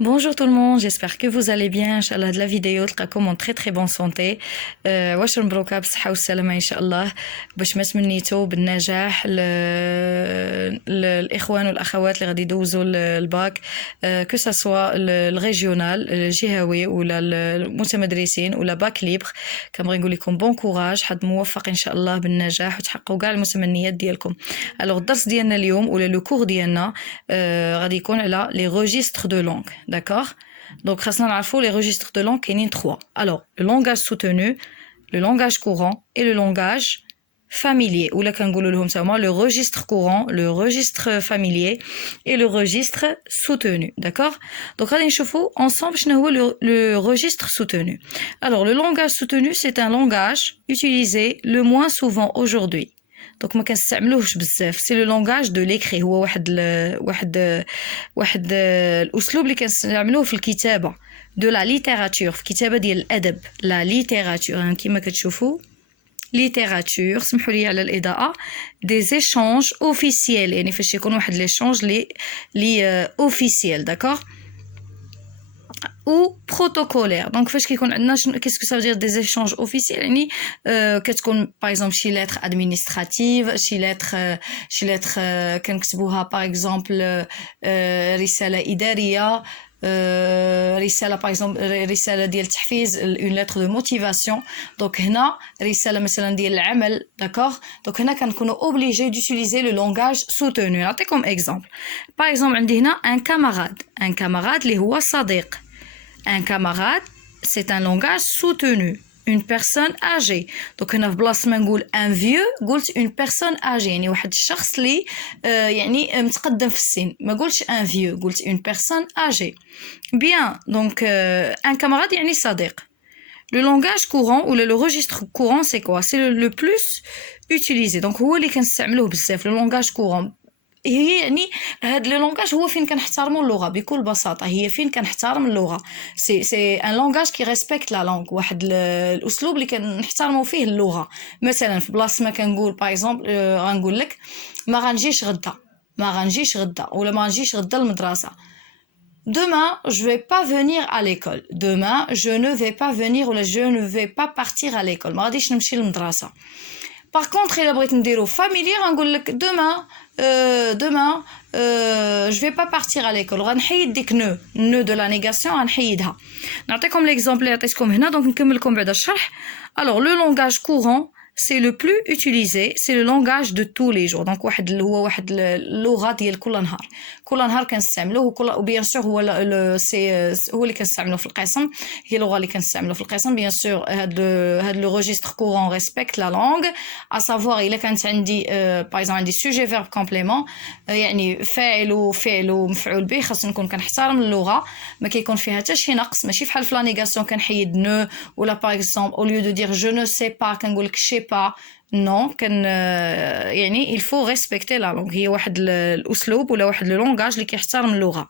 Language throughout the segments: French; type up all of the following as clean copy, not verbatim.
Bonjour tout le monde, j'espère que vous allez bien. Inch'Allah de la vidéo تلقاكم en très très bonne santé. واش مبروكة بالصحة والسلامة إن شاء الله باش ما تمنيتو بالنجاح الإخوان والأخوات اللي غادي يدوزوا الباك que ça soit الريجيونال الجهوي ولا المتمدرسين ولا باك ليبر. كنبغي نقول لكم بون كوراج، حد موفق إن شاء الله بالنجاح وتحققوا كاع المتمنيات ديالكم. الوغ الدرس ديالنا اليوم ولا لو كور ديالنا غادي يكون على لي registres de langue. D'accord? Donc, les registres de langue, il y en a trois. Alors, le langage soutenu, le langage courant et le langage familier. Ou là, le registre courant, le registre familier et le registre soutenu. D'accord? Donc, on va voir ensemble le registre soutenu. Alors, le langage soutenu, c'est un langage utilisé le moins souvent aujourd'hui. Donc ما كنستعملوهش بزاف. سي لو لونغاج دو ليكري، هو واحد الاسلوب اللي كنستعملوه في الكتابه دو لا ليتيراتور، في الكتابه ديال الادب. لا ليتيراتور كما كتشوفوا ليتيراتور، سمحوا لي على الاضاءه، دي زيشانج اوفيسيال، يعني فاش يكون واحد ليشانج لي اوفيسيال. داكور؟ ou protocolaire. Donc فاش كيكون عندنا qu'est-ce que ça veut dire des échanges officiels؟ يعني كتكون par exemple شي lettre administrative، شي lettre كنكتبوها par exemple رسالة إدارية، رسالة par exemple رسالة ديال تحفيز، une lettre de motivation. donc هنا رسالة مثلا ديال العمل. d'accord؟ donc هنا كنكونوا obligés d'utiliser le langage soutenu. نعطيكم exemple. par exemple عندي هنا un camarade اللي هو صديق. Un camarade, c'est un langage soutenu. Une personne âgée. Donc, هنا في بلاصة ما نقول un vieux، قلت une personne âgée. يعني واحد الشخص اللي يعني متقدم في السن. ما قلتش un vieux، قلت une personne âgée. Bien. Donc, un camarade يعني صديق. Le langage courant ou le registre courant, c'est quoi? C'est le plus utilisé. Donc, هو اللي كنستعملوه بزاف. Le langage courant. هي يعني هاد لو لونغاج هو فين كنحترموا اللغه بكل بساطه. هي فين كنحترم اللغه. سي ان لونغاج كي ريسبكت لا لونغ، واحد الاسلوب اللي كنحترموا فيه اللغه. مثلا في بلاصه ما كنقول باغ اكزومبل غنقول لك ما غنجيش غدا ولا ما غنجيش غدا المدرسه. Demain, je vais pas venir à l'école. Demain, je ne vais pas venir ou je ne vais pas partir à l'école. ما غاديش نمشي للمدرسه. Par contre, إلا بغيت نديرو familier غنقول لك demain je vais pas partir à l'école. غنحيد ديك نو de la négation، غنحيدها. نعطيكم l'exemple اللي عطيتكم هنا. دونك نكمل لكم بعد الشرح. Alors le langage courant, c'est le plus utilisé, c'est le langage de tous les jours. donc هو واحد اللغه ديال كل نهار كنستعملوه. وبيان سور هو هو اللي كنستعملوه في القسم. هي اللغه اللي كنستعملوه في القسم. بيان سور هاد لو ريجستر كورون ريسبكت لا لونغ، ا سافوار الا كانت عندي باغ اكزومبل عندي سوجي فيرب كومبليمون، يعني فاعل وفعل ومفعول به، خاصني نكون كنحترم اللغه، ما كيكون فيها حتى شي نقص. ماشي بحال في لا نيغاسيون كنحيد نو، ولا باغ اكزومبل او ليو دو دير جو نو سي با كنقول لك شي با. non يعني il faut respecter la langue. هي واحد الاسلوب ولا واحد لو لونغاج اللي كيحترم اللغه.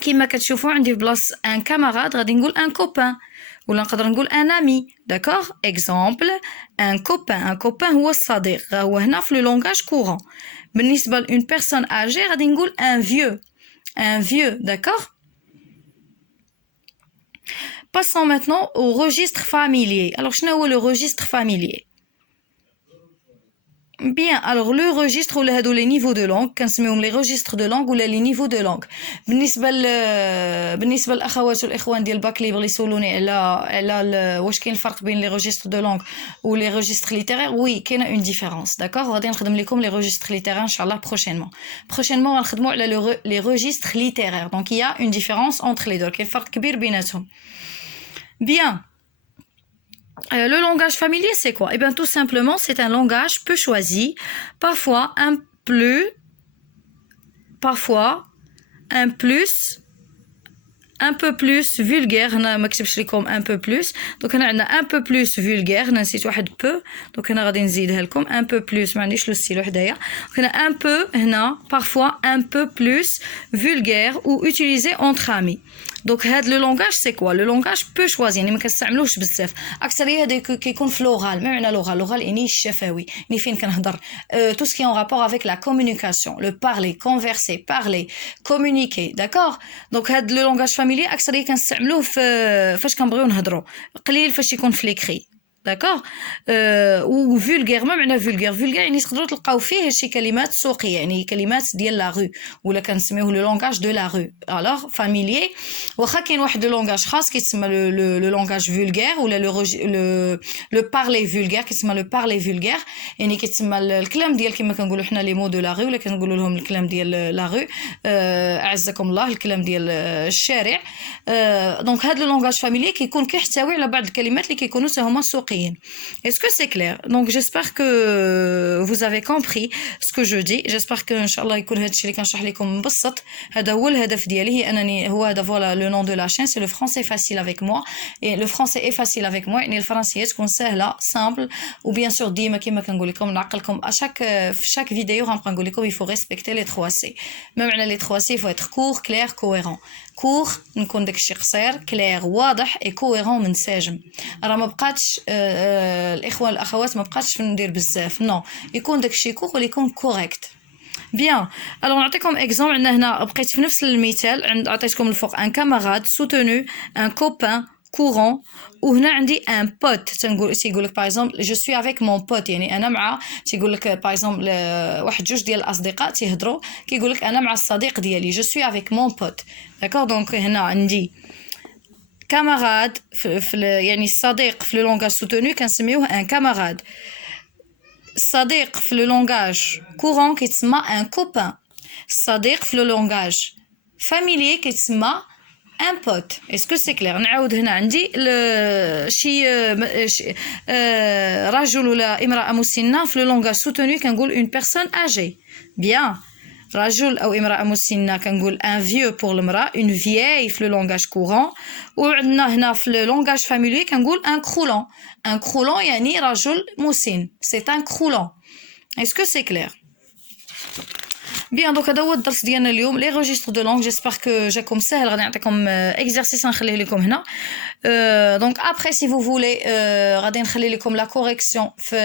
كما كتشوفوا عندي في بلاصه ان كاماراد غادي نقول ان كوبان، ولا نقدر نقول ان امي. داكوغ؟ اكزامبل ان كوبان هو الصديق، هو هنا في لو لونغاج كورون. بالنسبه لون بيرسون اجي غادي نقول ان فيو. داكوغ؟ Passons maintenant au registre familier. Alors, شنو هو le registre familier؟ Bien, alors le registre ولا هادو les niveaux de langue كنسميهم les registres de langue ولا les niveaux de langue. بالنسبه للاخوات والاخوان ديال الباك ليبر اللي سولوني على واش كاين الفرق بين les registres de langue و les registres littéraires. وي كاينه اون ديفيرونس. داكوغ؟ غادي نخدم لكم les registres littéraires ان شاء الله prochainement غنخدموا على les registres littéraires. donc il y a une différence entre les deux. كاين فرق كبير بيناتهم. Bien. Le langage familier, c'est quoi? Eh bien, tout simplement, c'est un langage peu choisi, parfois un peu plus vulgaire. هنا ما كتبش لكم un peu plus. donc هنا عندنا un peu plus vulgaire. هنا نسيت واحد peu. donc هنا غادي نزيدها لكم un peu plus. ما عنديش لو ستيلو حدايا. هنا un peu هنا parfois un peu plus vulgaire ou utilisé entre amis. دونك هاد لو لونغاج سي كوا لو لونغاج بو شوازي يعني ما كنستعملوش بزاف اكثريه هذاك كيكون في لوغال ما معنى لوغال يعني الشفوي يعني فين كنهضر تو سكي اون رابور افيك لا كومونيكاسيون لو بارلي كونفرسي بارلي كومونيكي داكوغ دونك هاد لو لونغاج فاميلي اكثريه كنستعملوه في فاش كنبغيو نهضروا قليل فاش يكون في ليكري داكوغ و فولغير ما معنى فولغير يعني تقدروا تلقاو فيه شي كلمات سوقيه يعني كلمات ديال لا رو ولا كنسميوه لو لونغاج دو لا رو الوغ فاميليي واخا كاين واحد لو لونغاج خاص كيتسمى لو لونغاج فولغير ولا لو بارلي فولغير كيتسمى لو بارلي فولغير يعني كيتسمى الكلام ديال كما كنقولوا حنا لي مو دو لا رو ولا كنقولوا لهم الكلام ديال لا رو اعزكم الله الكلام ديال الشارع دونك هاد لو لونغاج فاميليي كيكون كيحتوي على بعض الكلمات اللي كيكونوا هما سوقيين. Est-ce que c'est clair? Donc j'espère que vous avez compris ce que je dis. J'espère que inchallah يكون هادشي اللي كنشرح لكم مبسط. هذا هو الهدف ديالي هي انني هو هذا voilà le nom de la chaîne c'est le français facile avec moi et le français est facile avec moi يعني الفرنسيه تكون سهله simple ou bien sûr ديما كما كنقول لكم نعقلكم في chaque vidéo غنبقى نقول لكم il faut respecter les 3C. ما معنى les 3C il faut être court, clair, cohérent. كور نكون داكشي قصير كلير واضح اي كويرون منسجم راه ما بقاتش الاخوان الاخوات ما بقاتش ندير بزاف نو يكون داكشي كور ولا يكون كوريكت بيان الوغ نعطيكم اكزومبل عندنا هنا بقيت في نفس المثال عطيتكم الفوق ان كاماراد سوتونو ان كوبان courant وهنا عندي ان بوت تيقول لك باغ اكزومبل جو سوي افيك مون بوت يعني انا مع تيقول لك باغ اكزومبل واحد جوج ديال الاصدقاء تيهضروا كيقول لك انا مع الصديق ديالي جو سوي افيك مون بوت داكور دونك هنا عندي كاماراد يعني الصديق في لو لونغاج سوتونو كنسميوه ان كاماراد الصديق في لو لونغاج كورون كيتسمى ان كوبان الصديق في لو لونغاج فاميلي كيتسمى ان بوت اسكو سي كلير نعاود هنا عندي شي رجل ولا امراه مسنه في لو لونغاج سوتونو كنقول اون بيرسون اجي بيان رجل او امراه مسنه كنقول ان فيو بور المراه اون فيي في لو لونغاج كورون وعندنا هنا في لو لونغاج فاميلي كنقول ان كرولون يعني رجل مسن سي ان كرولون اسكو سي كلير بيان دونك هذا هو الدرس ديالنا اليوم لي ريجستر دو لونغ جيسبر كو جاكم ساهل غادي نعطيكم اكزرسيس نخليه لكم هنا دونك ابري سي فو فولي غادي نخلي لكم لا كوريكسيون في